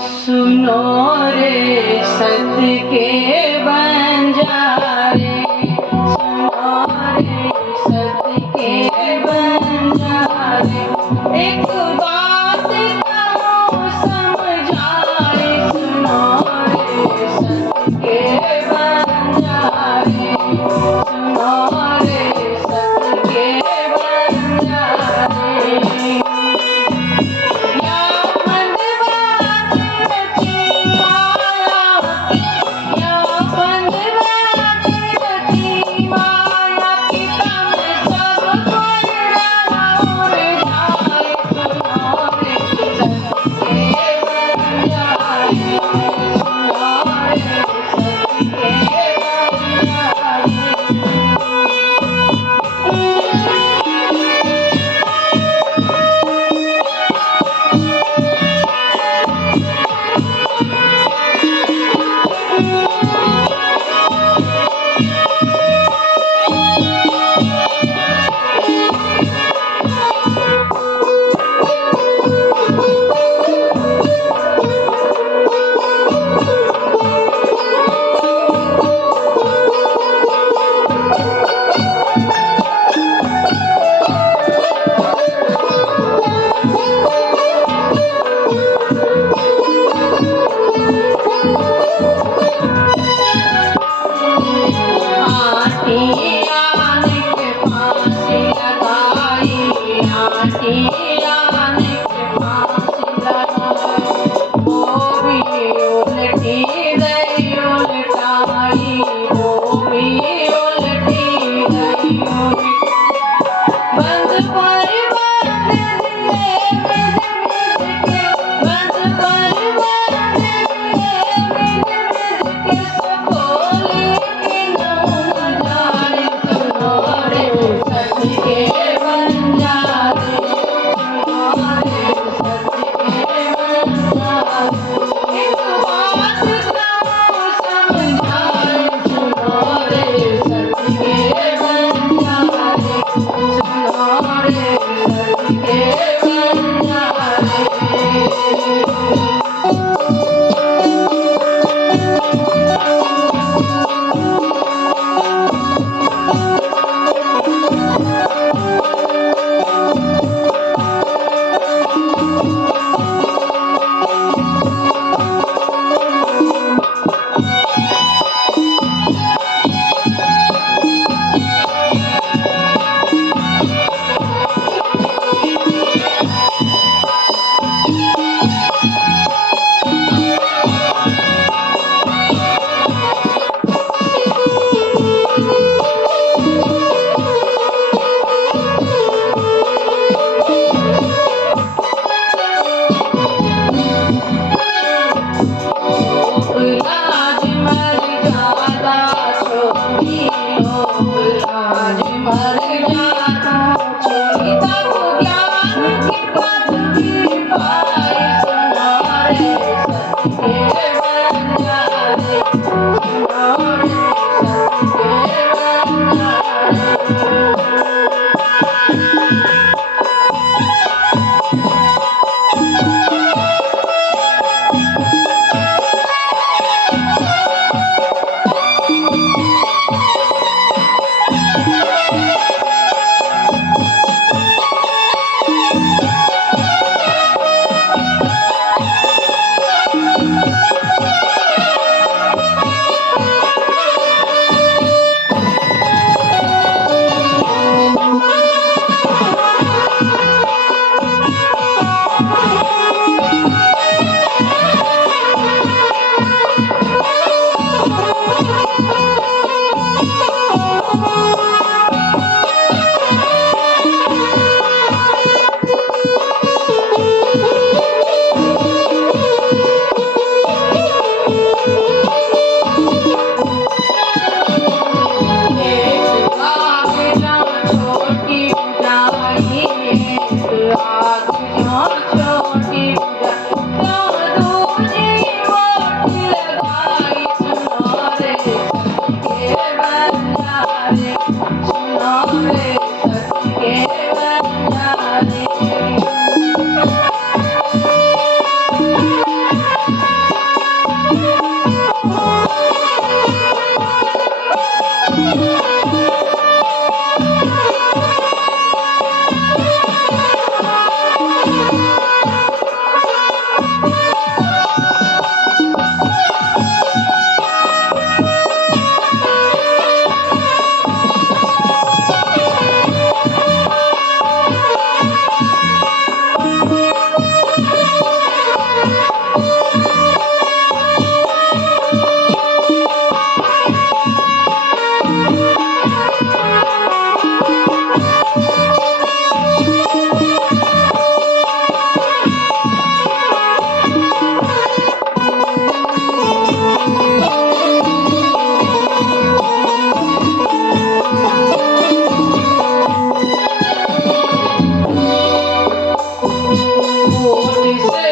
सुनो रे सत के बंजारे, सुनो रे सत के बंजारे, एक बात कहूँ समझाए, सुनो रे सत के बंजारे, सुनो रे सत के बंजारे।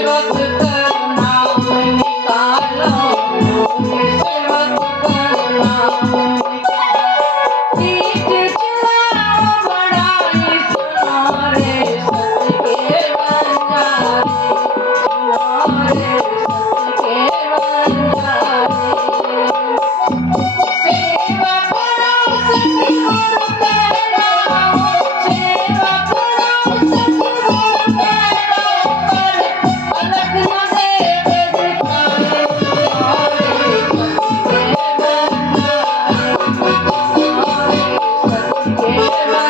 सेवक कर नाम निकालो, सेवक कर नाम निकालो। तीज चलाओ बड़ाई सुनो रे सत के बंजारे, सुनो रे सत के बंजारे। सेवा करो सतगुरु तेरा, सेवा करो सतगुरु तेरा, पर अलग न देवे दिखाए, सुनो रे सत के बंजारे, सुनो रे सत के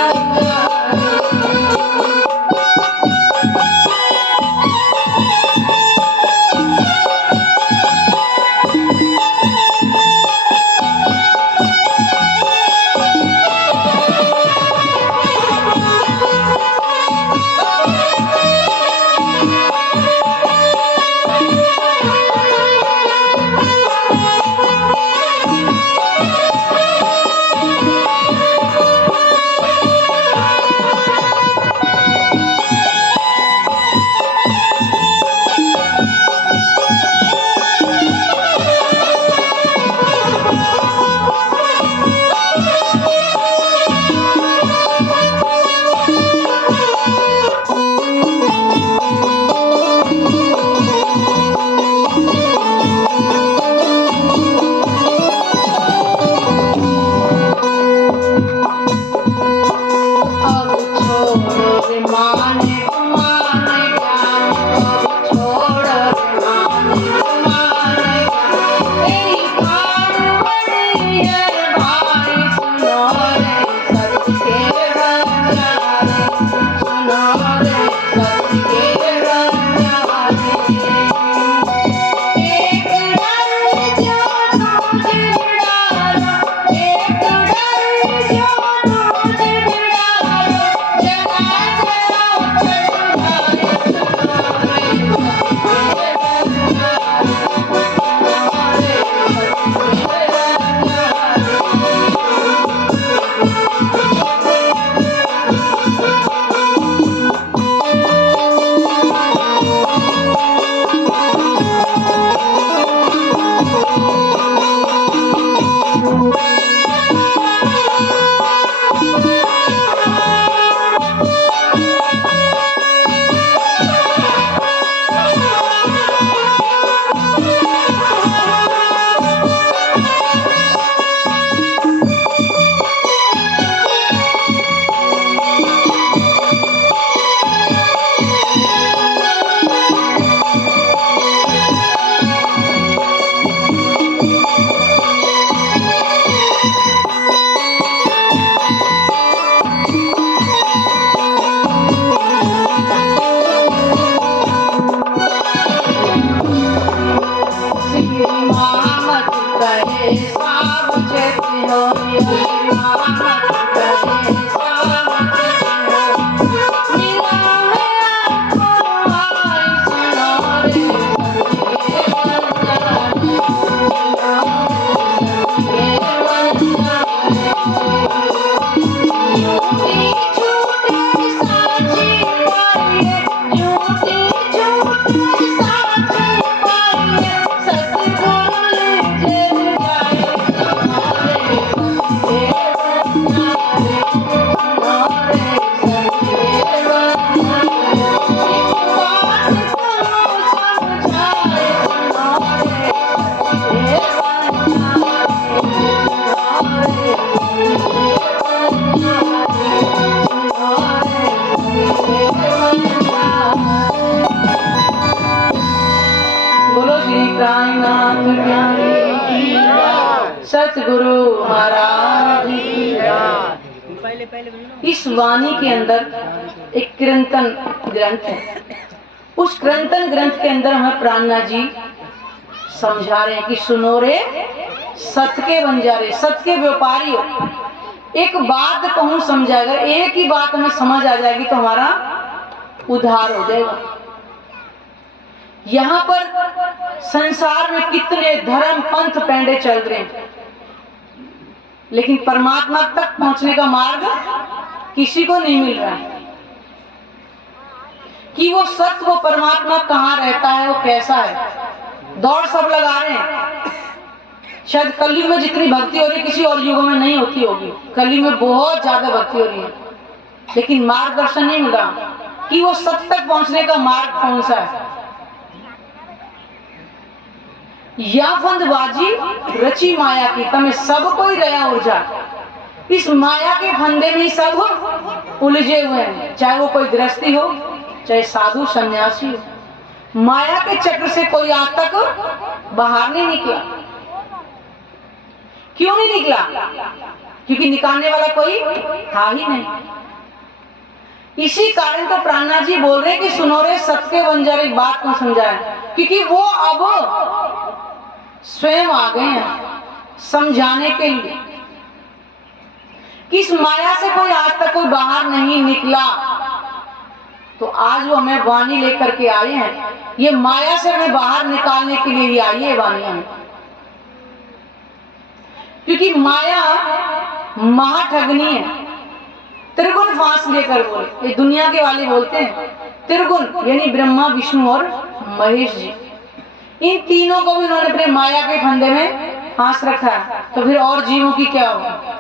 बंजारे। अब छोड़ो रे माने माने ज्ञान, अब छोड़ो रे माने माने ज्ञान। तेरी कानवड़ी है भाई, सुनो रे सत के बंजारे, सुनो रे सत के बंजारे। एक डर जो तुझ डालो, एक डर जो तुझ डालो, जना तेरा चढ़ाए, सुनो रे सत के बंजारे, सुनो रे सत के बंजारे। मामत करे साब चेती हो, मामत करे साब चेती हो। मिला है आपको भाई, सुनो रे सत के बंजारे, सुनो रे सत के बंजारे। झूठी झूठी साची पाइए, झूठी झूठी साची पाइए, सतगुरु ले जाए, सुनो रे सत के बंजारे, सुनो रे सत के बंजारे। एक बात कहो समझाए, सुनो रे सत के बंजारे, सुनो रे सत के बंजारे। बोलो श्री कायनाथ ज्ञानी की जय, सतगुरु महाराज की जय। इस वाणी के अंदर एक कीर्तन ग्रंथ है। उस कीर्तन ग्रंथ के अंदर हमें प्राणनाथ जी समझा रहे हैं कि सुनो रे सत के बंजारे, सत के व्यापारी हो। एक बात कहूं समझा, अगर एक ही बात हमें समझ आ जाएगी तो हमारा उद्धार हो जाएगा। यहाँ पर संसार में कितने धर्म पंथ पैंडे चल रहे हैं, लेकिन परमात्मा तक पहुंचने का मार्ग किसी को नहीं मिल रहा है। कि वो सत्य, वो परमात्मा कहाँ रहता है, वो कैसा है। दौड़ सब लगा रहे हैं। शायद कलयुग में जितनी भक्ति हो रही किसी और युगों में नहीं होती होगी। कलयुग में बहुत ज्यादा भक्ति हो रही है, लेकिन मार्गदर्शन नहीं मिला कि वो सत्य तक पहुंचने का मार्ग कौन सा है। या फंदबाजी रची माया की, तमें सब कोई रया उर्जा। इस माया के फंदे में सब उलझे हुए हैं, चाहे वो कोई गृहस्थी हो, चाहे साधु सन्यासी हो। माया के चक्र से कोई आज तक बाहर नहीं निकला। क्यों नहीं निकला? क्योंकि निकालने वाला कोई था ही नहीं। इसी कारण तो प्राणनाथ जी बोल रहे हैं कि सुनो रे सत्य के बंजारे बात को समझाए, क्योंकि वो अब स्वयं आ गए हैं समझाने के लिए कि इस माया से कोई आज तक कोई बाहर नहीं निकला। तो आज वो हमें वाणी लेकर के आए हैं। ये माया से हमें बाहर निकालने के लिए ही आई है वाणी हमें, क्योंकि माया महाठगनी है। त्रिगुण फांस लेकर बोले, ये दुनिया के वाले बोलते हैं त्रिगुण, यानी ब्रह्मा विष्णु और महेश जी। इन तीनों को भी उन्होंने अपने माया के फंदे में फांस रखा है। तो फिर और जीवों की क्या होगी?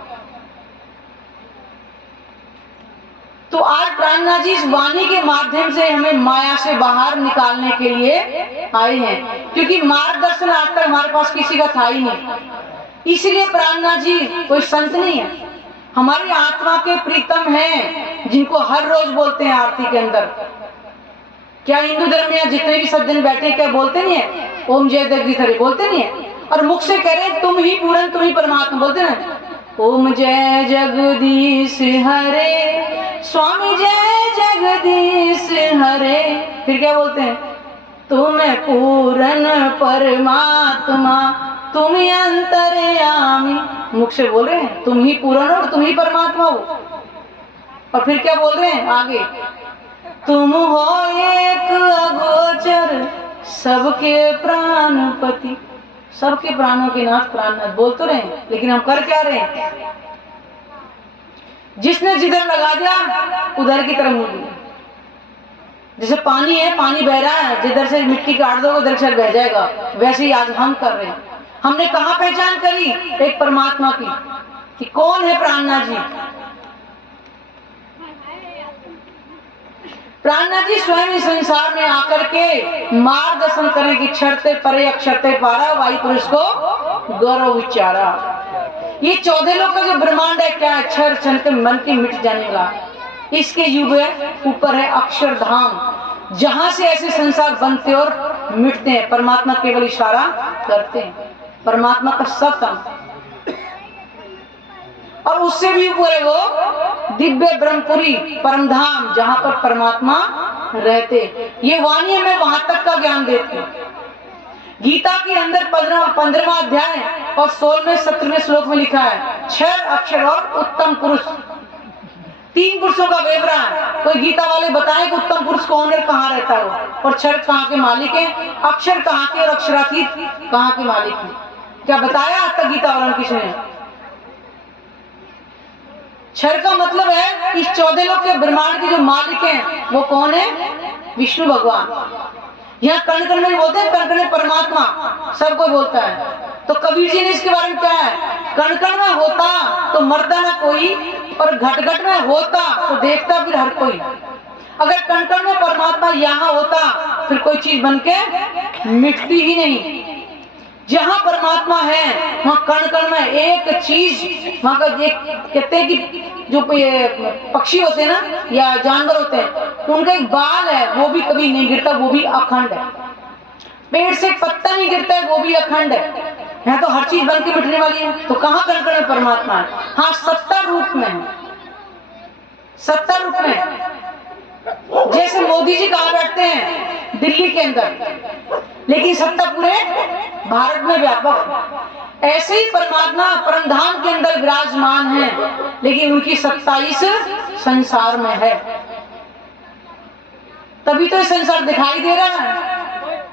तो आज प्राणनाथ जी इस वाणी के माध्यम से हमें माया से बाहर निकालने के लिए आए हैं, क्योंकि मार्गदर्शन आज तक हमारे पास किसी का था ही नहीं। इसलिए प्राणनाथ जी कोई संत नहीं है, हमारी आत्मा के प्रीतम हैं, जिनको हर रोज बोलते हैं आरती के अंदर। क्या हिंदू धर्म में जितने भी सज्जन बैठे क्या बोलते नहीं है ओम जय जगदीश हरे, बोलते नहीं है? और मुख से कह रहे तुम ही पूर्ण, तुम ही परमात्मा, बोलते ना ओम जय जगदीश हरे, स्वामी जय जगदीश हरे। फिर क्या बोलते हैं? तुम पूर्ण परमात्मा, तुम ही अंतर्यामी। मुख से बोल रहे हैं तुम ही पूर्ण हो, तुम ही परमात्मा हो। और फिर क्या बोल रहे हैं आगे? तुम हो एक अगोचर, सबके प्राणपति, सबके प्राणों के नाथ प्राणनाथ। बोल तो रहे हैं, लेकिन हम कर क्या रहे हैं? जिसने जिधर लगा दिया उधर की तरफ मुड़ गया। जैसे पानी है, पानी बह रहा है, जिधर से मिट्टी काट दो उधर से बह जाएगा, वैसे ही आज हम कर रहे हैं। हमने कहाँ पहचान करी? एक परमात्मा की, कि कौन है प्राणनाथ जी। प्राणनाथ जी स्वयं इस संसार में आकर के मार्गदर्शन करें कि क्षरते परे अक्षरते पारा, वायु पुरुष को गौरव विचारा। ये 14 लोग का जो ब्रह्मांड है क्या है? क्षर क्षण के मन के मिट जाने वाला। इसके युग है ऊपर है अक्षरधाम, जहां से ऐसे संसार बनते और मिटते हैं। परमात्मा केवल इशारा करते हैं, परमात्मा का सत्य। और उससे भी ऊपर है वो दिव्य ब्रह्मपुरी परमधाम, जहां पर परमात्मा रहते। ये वाणी हमें वहां तक का ज्ञान देती है। गीता के अंदर 15वां अध्याय और 16वें 17वें श्लोक में लिखा है क्षर अक्षर और उत्तम पुरुष, 3 पुरुषों का विवरण है। कोई गीता वाले बताए कि उत्तम पुरुष कौन है, कहाँ रहता है वो, और क्षर कहाँ के मालिक है, अक्षर कहाँ के और अक्षरातीत कहाँ के मालिक है? क्या बताया आज तक गीता वालों किसने? क्षर का मतलब है इस 14 लोग के ब्रह्मांड के जो मालिक हैं वो कौन है? विष्णु भगवान। यहाँ कण कण में बोलते हैं, कण कण में परमात्मा, सब कोई बोलता है। तो कबीर जी ने इसके बारे में क्या है? कण कण में होता तो मरता ना कोई, और घट घट में होता तो देखता फिर हर कोई। अगर कण कण में परमात्मा यहाँ होता फिर कोई चीज बन के मिटती ही नहीं। जहाँ परमात्मा है वहाँ कण कण में एक चीज, वहाँ का एक कहते हैं कि जो पक्षी होते हैं ना या जानवर होते हैं, उनका एक बाल है वो भी कभी नहीं गिरता, वो भी अखंड है। पेड़ से पत्ता नहीं गिरता है, वो भी अखंड है। यहाँ तो हर चीज बन के मिटने वाली है। तो कहाँ कण कण में परमात्मा है? हाँ, सत्ता रूप में है, सत्ता रूप में। जैसे मोदी जी कहाँ बैठते हैं? दिल्ली के अंदर, लेकिन सत्ता पूरे भारत में व्यापक। ऐसे ही परमात्मा परमधाम के अंदर विराजमान है, लेकिन उनकी सत्ता इस संसार में है। तभी तो संसार दिखाई दे रहा है,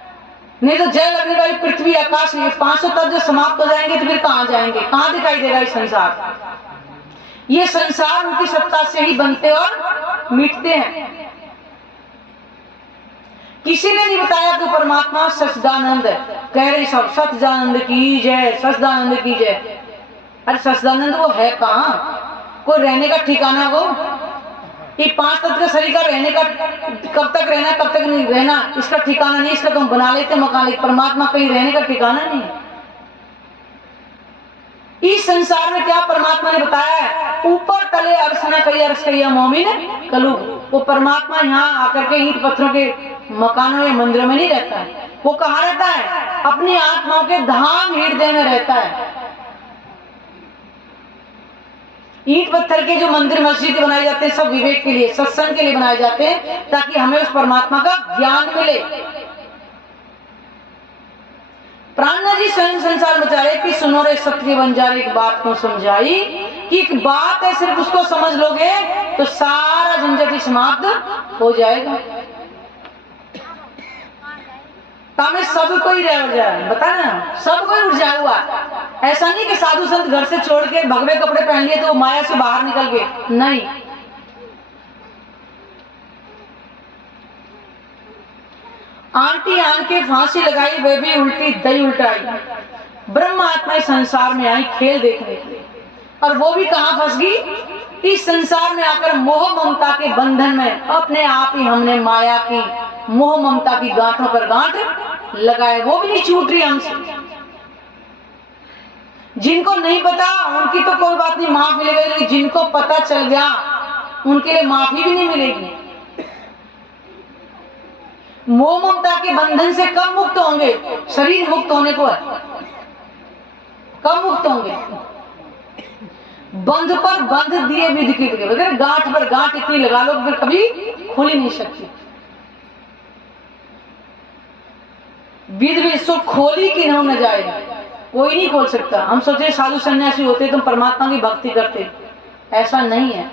नहीं तो जय लगने वाली पृथ्वी आकाश, ये 500 तत्व जो समाप्त हो जाएंगे तो फिर कहाँ जाएंगे? कहाँ दिखाई देगा ये संसार? ये संसार उनकी सत्ता से ही बनते और मिटते हैं। किसी ने नहीं बताया कि परमात्मा सच्चिदानंद है। कह रहे सब सच्चिदानंद की जय, सच्चिदानंद की जय। अरे सच्चिदानंद वो है कहाँ? कोई रहने का ठिकाना वो? ये 5 तत्व का शरीर का रहने का कब तक रहना कब तक नहीं रहना इसका ठिकाना नहीं। इसका तुम बना लेते मकान, लेकिन परमात्मा कहीं रहने का ठिकाना नहीं। इस संसार में क्या परमात्मा ने बताया है? ऊपर तले अर्श न कई अर्श कई मोमिन कलू। वो परमात्मा यहाँ आकर के ईंट पत्थरों के मकानों में मंदिरों में नहीं रहता है। वो कहाँ रहता है? अपनी आत्माओं के धाम हृदय में रहता है। ईंट पत्थर के जो मंदिर मस्जिद बनाए जाते हैं सब विवेक के लिए, सत्संग के लिए बनाए जाते हैं, ताकि हमें उस परमात्मा का ज्ञान मिले। प्राणनाथ जी स्वयं संसार बचा रहे कि सुनो रे सत्य बंजारे, एक बात को समझाई कि एक बात है, सिर्फ उसको समझ लोगे तो सारा झंझट समाप्त हो जाएगा। तामे सब कोई रह जाए, बता ना, सब कोई उठ जाए हुआ। ऐसा नहीं कि साधु संत घर से छोड़ के भगवे कपड़े पहन लिए तो वो माया से बाहर निकल गए, नहीं। आंटी आन के फांसी लगाई, वे भी उल्टी दही उल्टाई। ब्रह्म आत्मा इस संसार में आई खेल देखने के लिए, और वो भी कहां फंस गई? इस संसार में आकर मोह ममता के बंधन में अपने आप ही हमने माया की मोह ममता की गांठों पर गांठ लगाए। वो भी नहीं छूट रही हमसे। जिनको नहीं पता उनकी तो कोई बात नहीं, माफ मिलेगा, लेकिन जिनको पता चल गया उनके लिए माफी भी नहीं मिलेगी। मोह ममता के बंधन से कब मुक्त होंगे? शरीर मुक्त होने को है, कब मुक्त होंगे? बंध पर बंध दिए विधि की, गांठ पर गांठ इतनी लगा लो फिर कभी खुल ही नहीं सकती। विधि सो खोली कि न जाए, कोई नहीं खोल सकता। हम सोचे साधु सन्यासी होते तो परमात्मा की भक्ति करते, ऐसा नहीं है।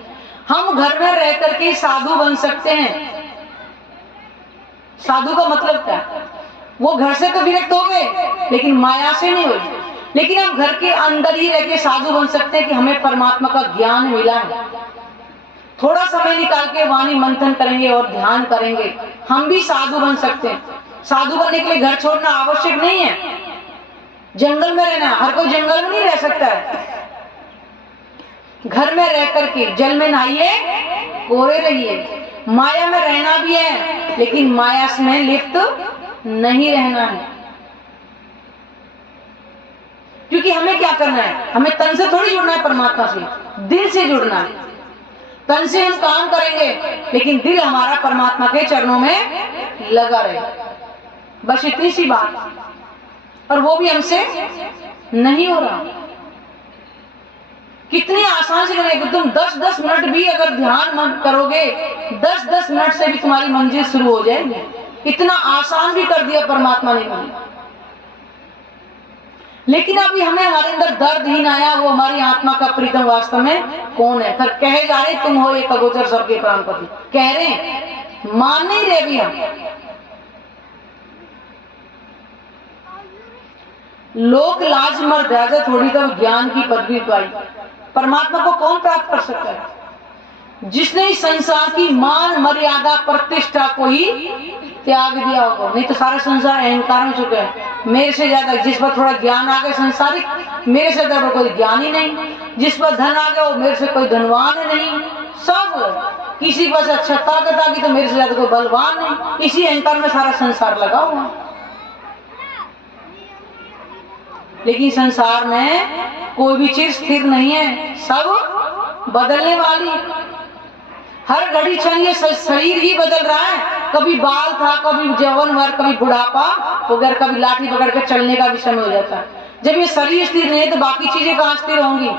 हम घर में रह करके साधु बन सकते हैं। साधु का मतलब क्या? वो घर से तो विरक्त हो गए लेकिन माया से नहीं हुए। लेकिन हम घर के अंदर ही रह के साधु बन सकते हैं कि हमें परमात्मा का ज्ञान मिला है। थोड़ा समय निकाल के वाणी मंथन करेंगे और ध्यान करेंगे, हम भी साधु बन सकते हैं। साधु बनने के लिए घर छोड़ना आवश्यक नहीं है, जंगल में रहना, हर कोई जंगल में नहीं रह सकता है। घर में रह करके जल में नहाइए, कोरे रहिए। माया में रहना भी है लेकिन माया में लिप्त नहीं रहना है। क्योंकि हमें क्या करना है? हमें तन से थोड़ी जुड़ना है परमात्मा से, दिल से जुड़ना है। तन से हम काम करेंगे लेकिन दिल हमारा परमात्मा के चरणों में लगा रहे, बस इतनी सी बात। और वो भी हमसे नहीं हो रहा। कितनी आसान से करेंगे तुम 10-10 मिनट भी अगर ध्यान मन करोगे, 10-10 मिनट से भी तुम्हारी मंजिल शुरू हो जाएगी। इतना आसान भी कर दिया परमात्मा ने मुझे। लेकिन अभी हमें हमारे अंदर दर्द ही ना आया, वो हमारी आत्मा का प्रीतम वास्तव में कौन है? फिर कहे जा रहे तुम हो एक अगोचर सबके प्राणपति, कह रहे, मान नहीं रहे भी हम। लोक लाज मर्यादा थोड़ी तो ज्ञान की पदवी पाई। परमात्मा को कौन प्राप्त कर सकता है? जिसने इस संसार की मान मर्यादा प्रतिष्ठा को ही त्याग दिया होगा। नहीं तो सारा संसार अहंकार में चुका है। मेरे से ज्यादा, जिस पर थोड़ा ज्ञान आ गया संसारिक, मेरे से ज्यादा कोई ज्ञान ही नहीं। जिस पर धन आ गया वो मेरे से कोई धनवान नहीं। सब किसी के पास अच्छा ताकत आ गई तो मेरे से ज्यादा कोई बलवान नहीं। इसी अहंकार में सारा संसार लगा हुआ। लेकिन संसार में कोई भी चीज स्थिर नहीं है, सब बदलने वाली। हर घड़ी क्षण ये शरीर ही बदल रहा है। कभी बाल था, कभी जवन वर्ग, कभी बुढ़ापा वगैरह, कभी लाठी पकड़ कर चलने का भी समय हो जाता है। जब ये शरीर स्थिर नहीं है तो बाकी चीजें कहां स्थिर होंगी?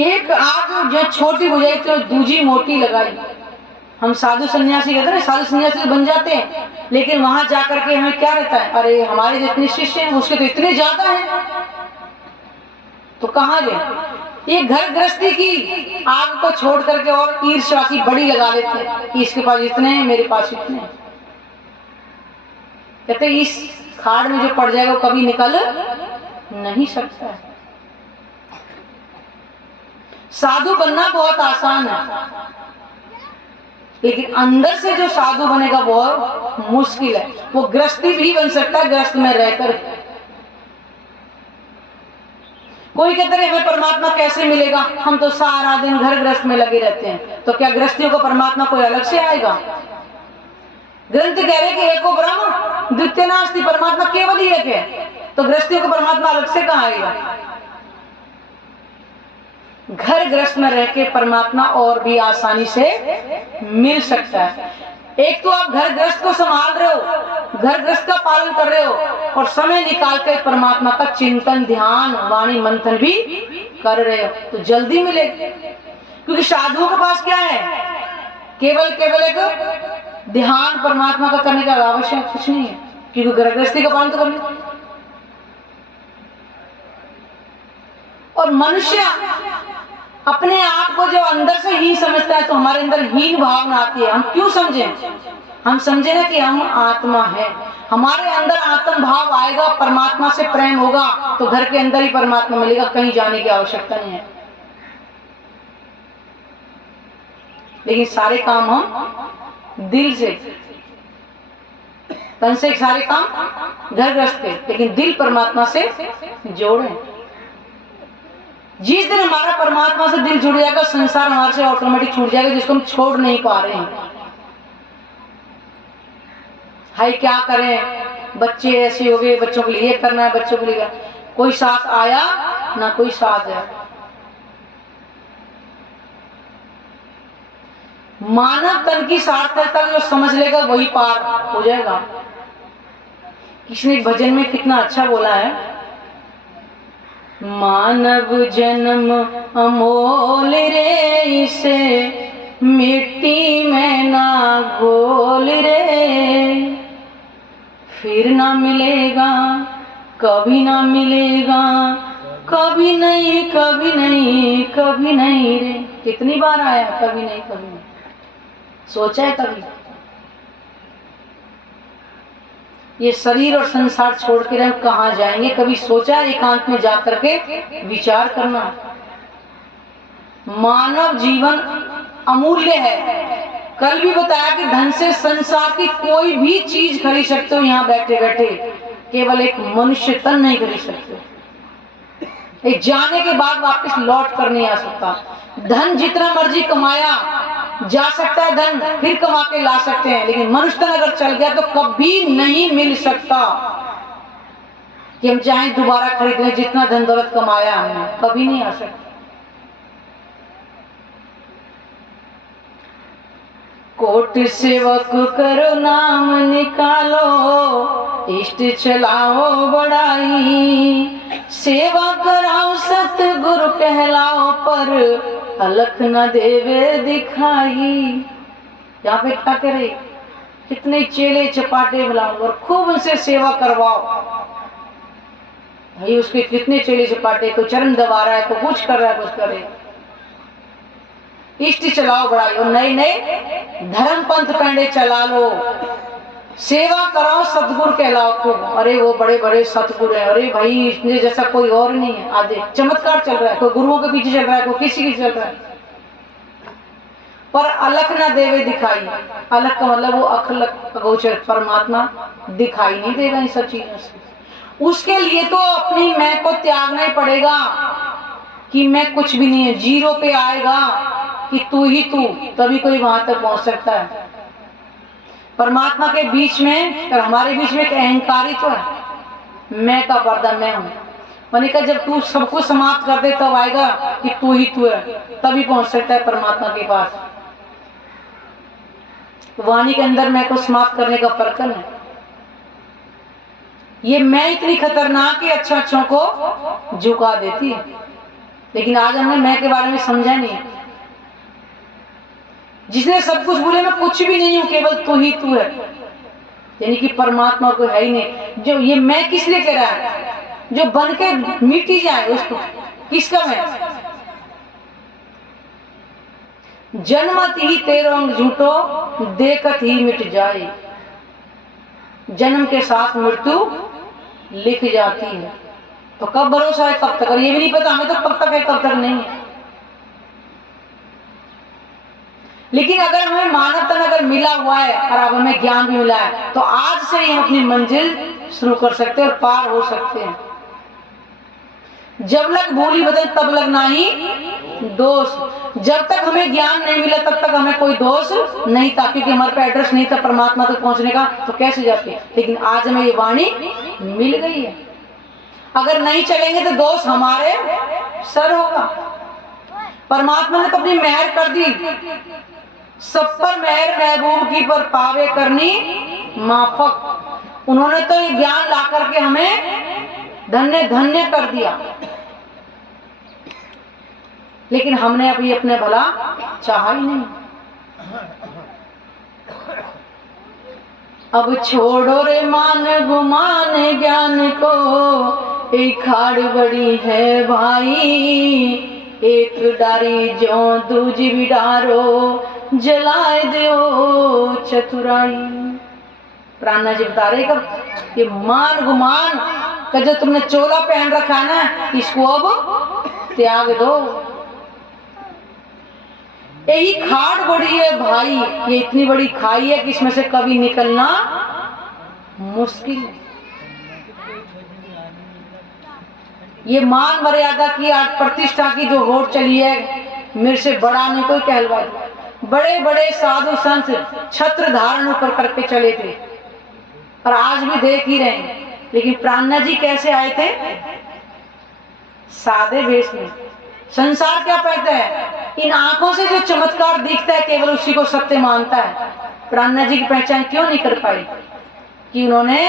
एक आग जो छोटी बुझाई तो दूजी मोटी लगाई। हम साधु सन्यासी कहते हैं, साधु सन्यासी बन जाते हैं, लेकिन वहां जाकर के हमें क्या रहता है? अरे हमारे जितने शिष्य हैं उसके तो इतने ज्यादा हैं, तो कहां गए? ये घर गृहस्थी की आग को छोड़ करके और ईर्ष्या की बड़ी लगा लेते हैं कि इसके पास इतने हैं, मेरे पास इतने हैं। कहते इस खाड़ में जो पड़ जाएगा वो कभी निकल नहीं सकता है। साधु बनना बहुत आसान है। लेकिन अंदर से जो साधु बनेगा वो मुश्किल है। वो गृहस्थी भी बन सकता है गृहस्थ में रहकर। कोई कहते हैं हमें परमात्मा कैसे मिलेगा, हम तो सारा दिन घर गृहस्थ में लगे रहते हैं, तो क्या गृहस्थियों को परमात्मा कोई अलग से आएगा? ग्रंथ कह रहे कि एको ब्रह्म द्वितीय नास्ति, परमात्मा केवल ही एक है, तो गृहस्थियों को परमात्मा अलग से कहाँ आएगा? घर गृहस्थ में रह के परमात्मा और भी आसानी से मिल सकता है। एक तो आप घर गृहस्थ को संभाल रहे हो, घर गृहस्थ का पालन कर रहे हो, और समय निकाल कर परमात्मा का चिंतन, ध्यान, वाणी मंथन भी कर रहे हो, तो जल्दी मिलेगा। क्योंकि साधुओं के पास क्या है? केवल एक ध्यान परमात्मा का करने का आवश्यक कुछ नहीं है, क्योंकि घर गृहस्थी का पालन तो करना। और मनुष्य अपने आप को जो अंदर से हीन समझता है, तो हमारे अंदर हीन भावना आती है। हम क्यों समझें? हम समझे ना कि हम आत्मा है, हमारे अंदर आत्म भाव आएगा, परमात्मा से प्रेम होगा, तो घर के अंदर ही परमात्मा मिलेगा, कहीं जाने की आवश्यकता नहीं है। लेकिन सारे काम हम दिल से, तन से सारे काम घर गृहस्थ के, लेकिन दिल परमात्मा से जोड़े। जिस दिन हमारा परमात्मा से दिल जुड़ जाएगा, संसार हमारे से ऑटोमेटिक छूट जाएगा, जिसको हम छोड़ नहीं पा रहे हैं। हाय क्या करें, बच्चे ऐसे हो गए, बच्चों के लिए करना है, बच्चों के लिए कोई साथ आया ना कोई साथ है। मानव तन की सार्थकता जो समझ लेगा वही पार हो जाएगा। किसी ने भजन में कितना अच्छा बोला है, मानव जन्म अमोल रे, इसे मिट्टी में ना घोल रे, फिर ना मिलेगा, कभी ना मिलेगा, कभी नहीं, कभी नहीं, कभी नहीं रे। कितनी बार आया कभी नहीं, कभी नहीं? सोचा है कभी? ये शरीर और संसार छोड़ के हम कहाँ जाएंगे? कभी सोचा एकांत में जाकर के विचार करना? मानव जीवन अमूल्य है। कल भी बताया कि धन से संसार की कोई भी चीज खरीद सकते हो यहाँ बैठे बैठे, केवल एक मनुष्य तन नहीं खरीद सकते। एक जाने के बाद वापस लौट कर नहीं आ सकता। धन जितना मर्जी कमाया जा सकता है, धन फिर कमा के ला सकते हैं, लेकिन मनुष्य तन अगर चल गया तो कभी नहीं मिल सकता कि हम चाहें दोबारा खरीद लें जितना धन दौलत कमाया हमने, कभी नहीं आ सकता। कोट सेवक करो नाम निकालो, इष्ट चलाओ बड़ाई, सेवा कराओ सतगुरु कहलाओ, पर अलख न देवे दिखाई। यहाँ पे क्या करे, कितने चेले चपाटे बुलाओ और खूब उनसे सेवा करवाओ। भाई उसके कितने चेले चपाटे, कोई चरण दबा रहा है, कोई कुछ कर रहा है, कुछ करे। इष्ट चलाओ बड़ाई, और नए नए धर्म पंथ कंडे चला लो, सेवा कराओ, सतगुरु कहलाओ खूब। अरे वो बड़े बड़े सतगुरु हैं, अरे भाई इसने जैसा कोई और नहीं है। आज चमत्कार चल रहा है, कोई गुरुओं के पीछे चल रहा है, कोई किसी के चल रहा है, पर अलख ना देवे दिखाई। अलख का मतलब वो अखलक अगोचर, परमात्मा दिखाई नहीं देगा इन सब चीजों से। उसके लिए तो अपनी मैं को त्यागना ही पड़ेगा कि मैं कुछ भी नहीं है, जीरो पे आएगा कि तू ही तू, तभी कोई वहां तक पहुंच सकता है। परमात्मा के बीच में और हमारे बीच में एक अहंकारी तो है, मैं का पर्दा मैं हूं। मैंने कहा जब तू सब कुछ समाप्त कर दे तब आएगा कि तू ही तू है, तभी पहुंच सकता है परमात्मा के पास। वाणी के अंदर मैं को समाप्त करने का पर्कन है। ये मैं इतनी खतरनाक है, अच्छों को झुका देती है, लेकिन आज हमने मैं के बारे में समझा नहीं। जिसने सब कुछ बोले मैं कुछ भी नहीं हूं, केवल तू ही तू है, यानी कि परमात्मा को है ही नहीं। जो ये मैं किस लिए कह रहा है, जो बन के मिट ही जाए उसको किसका मैं? जन्मत ही तेरो अंग झूठो, देखत ही मिट जाए। जन्म के साथ मृत्यु लिख जाती है, तो कब भरोसा है कब तक, और ये भी नहीं पता हमें तो कब तक है कब तक नहीं है। लेकिन अगर हमें मानव तन अगर मिला हुआ है और अब हमें ज्ञान भी मिला है तो आज से ही हम अपनी मंजिल शुरू कर सकते हैं और पार हो सकते हैं। जब लग भूली बदल तब लग नाही दोष। जब तक हमें ज्ञान नहीं मिला तब तक हमें कोई दोष नहीं था, क्योंकि हमारे पे एड्रेस नहीं था परमात्मा तक पहुंचने का, तो कैसे जाते। लेकिन आज हमें ये वाणी मिल गई है, अगर नहीं चलेंगे तो दोष हमारे सर होगा। परमात्मा ने तो अपनी मेहर कर दी, सब पर मेहर महबूब की पर पावे करनी माफक। उन्होंने तो ये ज्ञान ला करके हमें धन्य धन्य कर दिया, लेकिन हमने अभी अपने भला चाहा ही नहीं। अब छोड़ो रे मान गुमान ज्ञान को, एक खाड़ बड़ी है भाई, एक डारी जो दूजी बिडारो, जलाए दो चतुराई। प्राणनाथ जी बता रहे कब ये मान गुमान का जो तुमने चोला पहन रखा है ना, इसको अब त्याग दो। यही खाड़ बड़ी है भाई, ये इतनी बड़ी खाई है कि इसमें से कभी निकलना मुश्किल है। ये मान मर्यादा की आज प्रतिष्ठा की जो होड़ चली है, मेरे से बड़ा नहीं कोई कहलवा। बड़े बड़े साधु संत छत्र धारण ऊपर करके चले थे और आज भी देख ही रहे हैं। लेकिन प्राणनाथ जी कैसे आए थे? सादे वेश में। संसार क्या कहता है? इन आंखों से जो चमत्कार दिखता है केवल उसी को सत्य मानता है। प्राणनाथ जी की पहचान क्यों नहीं कर पाई? कि उन्होंने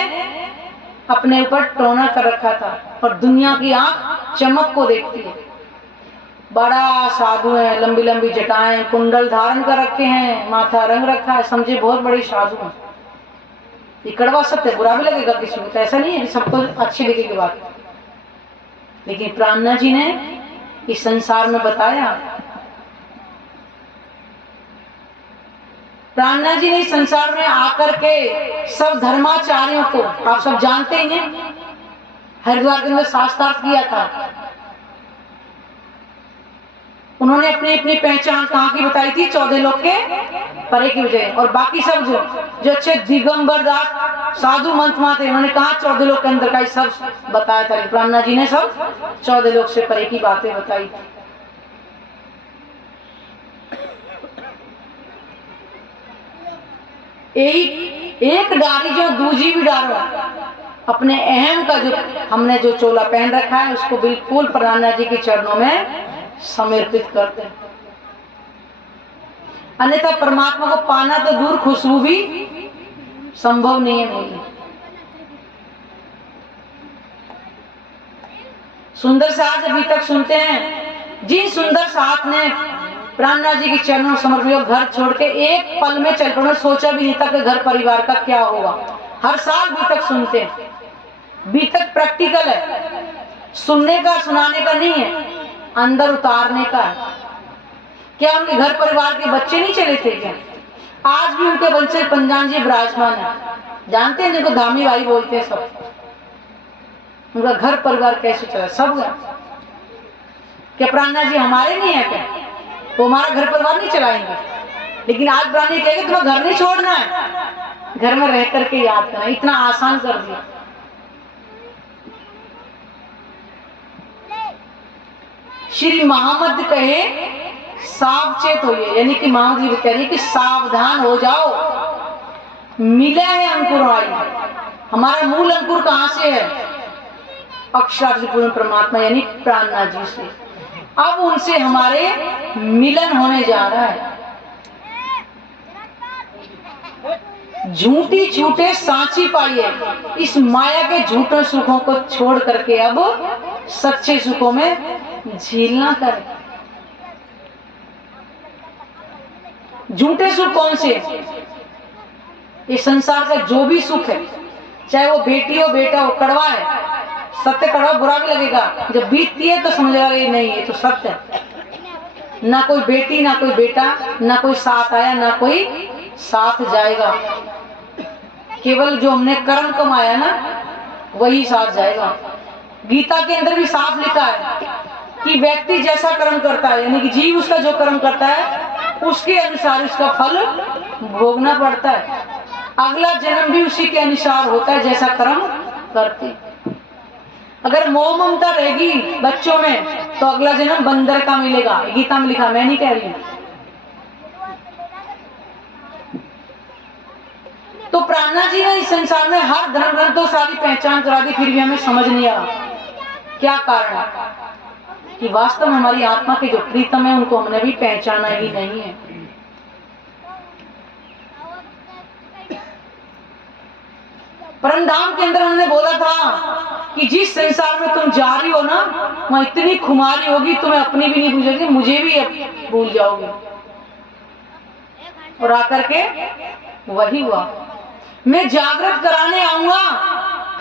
अपने ऊपर टोना कर रखा था और दुनिया की आंख चमक को देखती है। बड़ा साधु है, लंबी लंबी जटाएं, कुंडल धारण कर रखे हैं, माथा रंग रखा है, समझे बहुत बड़े साधु हैं। ये कड़वा सत्य, बुरा भी लगेगा किसी को, तो ऐसा नहीं है कि सबको अच्छी लगेगी बात। लेकिन प्राणनाथ जी ने इस संसार में बताया, प्राणनाथ जी ने इस संसार में आकर के सब धर्माचार्यों को, आप सब जानते ही हैं, हरिद्वार के अंदर शास्त्रार्थ किया था। उन्होंने अपनी अपनी पहचान कहाँ की बताई थी? 14 लोग के परे की वजह। और बाकी सब जो अच्छे दिगंबर दास साधु मंत्र थे, उन्होंने कहा 14 लोग के अंदर का सब बताया था। प्राणनाथ जी ने सब 14 लोग से परे की बातें बताई थी। एक डारी जो दूजी भी डारो, अपने अहम का जो हमने जो चोला पहन रखा है उसको बिल्कुल प्राणनाथ जी के चरणों में समर्पित कर दें। अन्यथा परमात्मा को पाना तो दूर, खुशबू भी संभव नहीं है मिलनी। सुंदर साथ अभी तक सुनते हैं, जिन सुंदर साथ ने प्राणनाथ जी के चरणों में समर्पित घर छोड़ के एक पल में चल पड़े, सोचा भी नहीं था कि घर परिवार का क्या होगा। हर साल बीतक सुनते हैं, बीतक प्रैक्टिकल है, सुनने का सुनाने का नहीं है, अंदर उतारने का है। क्या उनके घर परिवार के बच्चे नहीं चले थे क्या? आज भी उनके बच्चे पंजान जी विराजमान है, जानते हैं जिनको धामी भाई बोलते हैं सब। उनका घर परिवार कैसे चला सब गया। क्या प्राणनाथ जी हमारे नहीं है क्या? वो हमारा घर परिवार नहीं चलाएंगे? लेकिन आज प्राणनाथ जी कहेंगे तुम्हें घर नहीं छोड़ना है, घर में रह करके याद करना। इतना आसान कर दिया। श्री महामद कहे सावचेत होइए, यानी कि महामद जी कह रही है कि सावधान हो जाओ, मिला है अंकुर आई। हमारा मूल अंकुर कहां से है? अक्षर पूर्ण परमात्मा यानी प्राणनाथ जी से। अब उनसे हमारे मिलन होने जा रहा है। झूठी झूठे सांची पाइए, इस माया के झूठे सुखों को छोड़ करके अब सच्चे सुखों में झीलना करें। झूठे सुख कौन से? ये संसार का जो भी सुख है, चाहे वो बेटी हो बेटा हो, कड़वा है, सत्य कड़वा बुरा भी लगेगा। जब बीतती है तो समझेगा ये नहीं, ये तो सत्य है। ना कोई बेटी ना कोई बेटा, ना कोई साथ आया ना कोई साथ जाएगा। केवल जो हमने कर्म कमाया ना वही साथ जाएगा। गीता के अंदर भी साफ लिखा है कि व्यक्ति जैसा कर्म करता है, यानी कि जीव उसका जो कर्म करता है उसके अनुसार उसका फल भोगना पड़ता है। अगला जन्म भी उसी के अनुसार होता है जैसा कर्म करते। अगर मोह ममता रहेगी बच्चों में तो अगला जन्म बंदर का मिलेगा, गीता में लिखा, मैं नहीं कह रही। तो प्राणनाथ जी ने इस संसार में हर धर्म ग्रंथों सारी पहचान करा दी, फिर भी हमें समझ नहीं आ क्या कारण है कि वास्तव में हमारी आत्मा के जो प्रीतम है उनको हमने भी पहचाना ही नहीं है। परमधाम के अंदर हमने बोला था कि जिस संसार में तुम जा रही हो ना, वहां इतनी खुमारी होगी तुम्हें अपनी भी नहीं भूलोगी, मुझे भी भूल जाओगे। और आकर के वही हुआ। मैं जागृत कराने आऊंगा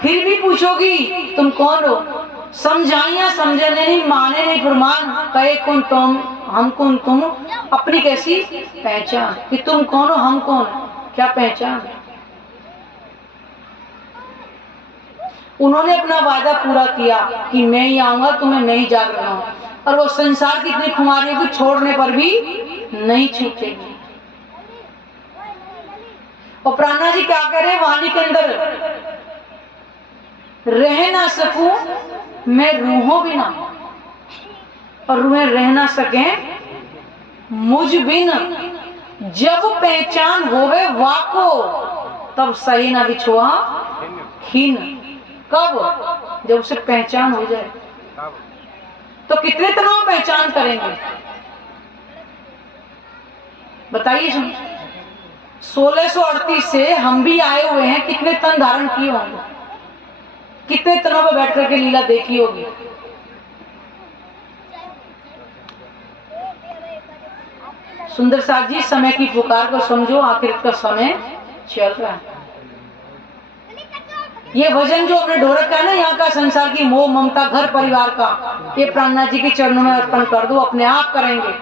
फिर भी पूछोगी तुम कौन हो। समझाइया समझने नहीं, माने नहीं फरमान, कहे कौन तुम, हम कौन तुम, अपनी कैसी पहचान कि तुम कौन हो हम कौन, क्या पहचान। उन्होंने अपना वादा पूरा किया कि मैं ही आऊंगा, तुम्हें मैं ही जाग रहा हूं, और वो संसार की इतनी खुमारियों को छोड़ने पर भी नहीं छूटेगी। और प्राणनाथ जी क्या कह रहे हैं वाणी के अंदर, रह ना सकूं मैं रूहों बिना, और रूहें रह ना सके मुझ बिन, जब पहचान होवे वाको तब सही ना बिछुआ खीन। कब? जब उसे पहचान हो जाए। तो कितने तरह पहचान करेंगे बताइए। 1638 से हम भी आए हुए हैं, कितने तन धारण किए होंगे, कितने तनों पर बैठ करके लीला देखी होगी। सुंदर साथ जी, समय की पुकार को समझो, आखिर का समय चल रहा है। ये भजन जो अपने ढोलक का है ना, यहाँ का संसार की मोह ममता घर परिवार का, ये प्राणनाथ जी के चरणों में अर्पण कर दो, अपने आप करेंगे।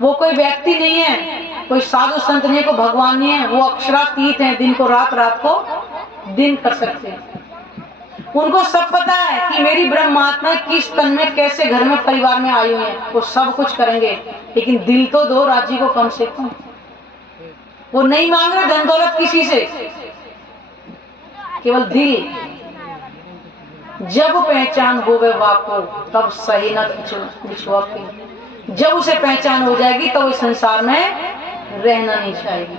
वो कोई व्यक्ति नहीं है, कोई साधु संत नहीं है, कोई भगवान नहीं है, वो अक्षरातीत है, दिन को रात, रात को दिन कर सकते हैं। उनको सब पता है कि मेरी ब्रह्मात्मा किस तन में, कैसे घर में, परिवार में आई हुई है, वो सब कुछ करेंगे। लेकिन दिल तो दो राज्य को कम से कम। वो नहीं मांग रहे धन दौलत किसी से, केवल दिल। जब पहचान हो गए वाको तब सही न बिछुआ के। जब उसे पहचान हो जाएगी तो वो संसार में रहना नहीं चाहेगी।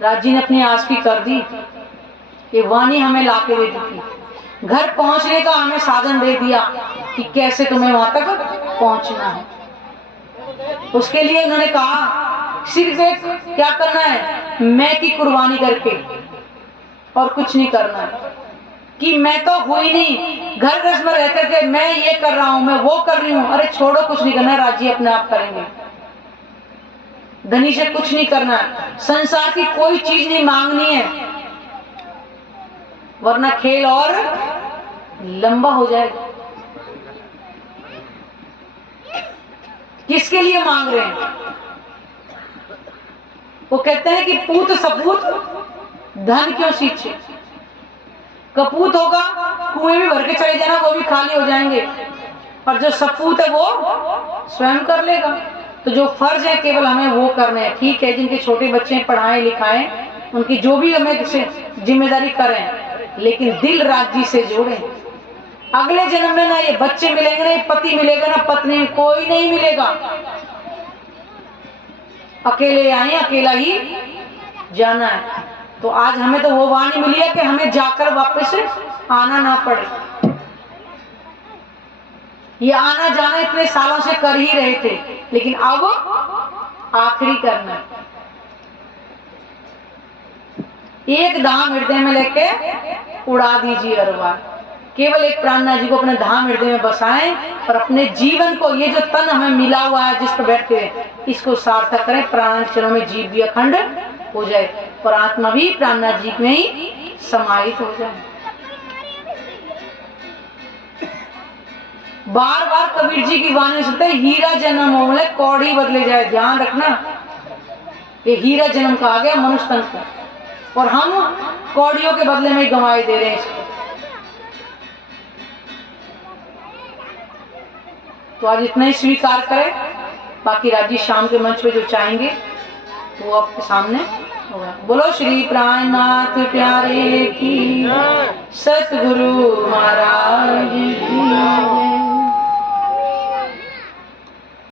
राजी ने अपनी आस की कर दी, ये वाणी हमें लाके दे दी थी। घर पहुंचने का हमें साधन दे दिया कि कैसे तुम्हें वहां तक पहुंचना है। उसके लिए उन्होंने कहा सिर्फ एक क्या करना है, मैं की कुर्बानी करके, और कुछ नहीं करना है। कि मैं तो हुई नहीं, घर घर में रह करके मैं ये कर रहा हूं, मैं वो कर रही हूं, अरे छोड़ो, कुछ नहीं करना, राजी अपने आप करेंगे। धनी से कुछ नहीं करना है, संसार की कोई चीज नहीं मांगनी है, वरना खेल और लंबा हो जाएगा। किसके लिए मांग रहे हैं? वो कहते हैं कि पूत सपूत धन क्यों सींचे। कपूत होगा कुएं में भर के चले जाना, वो भी खाली हो जाएंगे, और जो सपूत है वो स्वयं कर लेगा। तो जो फर्ज है केवल हमें वो करने हैं। ठीक है, जिनके छोटे बच्चे पढ़ाएं लिखाएं, उनकी जो भी हमें जिम्मेदारी करें, लेकिन दिल राज्य से जोड़ें। अगले जन्म में ना ये बच्चे मिलेंगे, ना ये पति मिलेगा, ना पत्नी, कोई नहीं मिलेगा। अकेले आए, अकेला ही जाना है। तो आज हमें तो वो वाणी मिली है कि हमें जाकर वापस आना ना पड़े। ये आना जाना इतने सालों से कर ही रहे थे, लेकिन अब आखिरी करना है। एक धाम हृदय में लेके उड़ा दीजिए अरवा। केवल एक प्राणनाथ जी को अपने धाम हृदय में बसाएं और अपने जीवन को, ये जो तन हमें मिला हुआ है जिस पर बैठते हैं, इसको सार्थक करें। प्राणनाथ चरणों में जीव भी अखंड हो जाए और आत्मा भी प्राणनाथ जी में ही समाहित हो जाए। बार बार कबीर जी की वाणी सुनते, हीरा जन्म हो मतलब कौड़ी बदले जाए। ध्यान रखना, ये हीरा जन्म कहा गया मनुष्य तन को, और हम कौड़ियों के बदले में गंवाई दे रहे हैं इसको। तो आज इतना ही स्वीकार करें, बाकी राजी शाम के मंच पे जो चाहेंगे तो वो आपके सामने होगा। बोलो श्री प्राणनाथ प्यारे की, सतगुरु महाराज।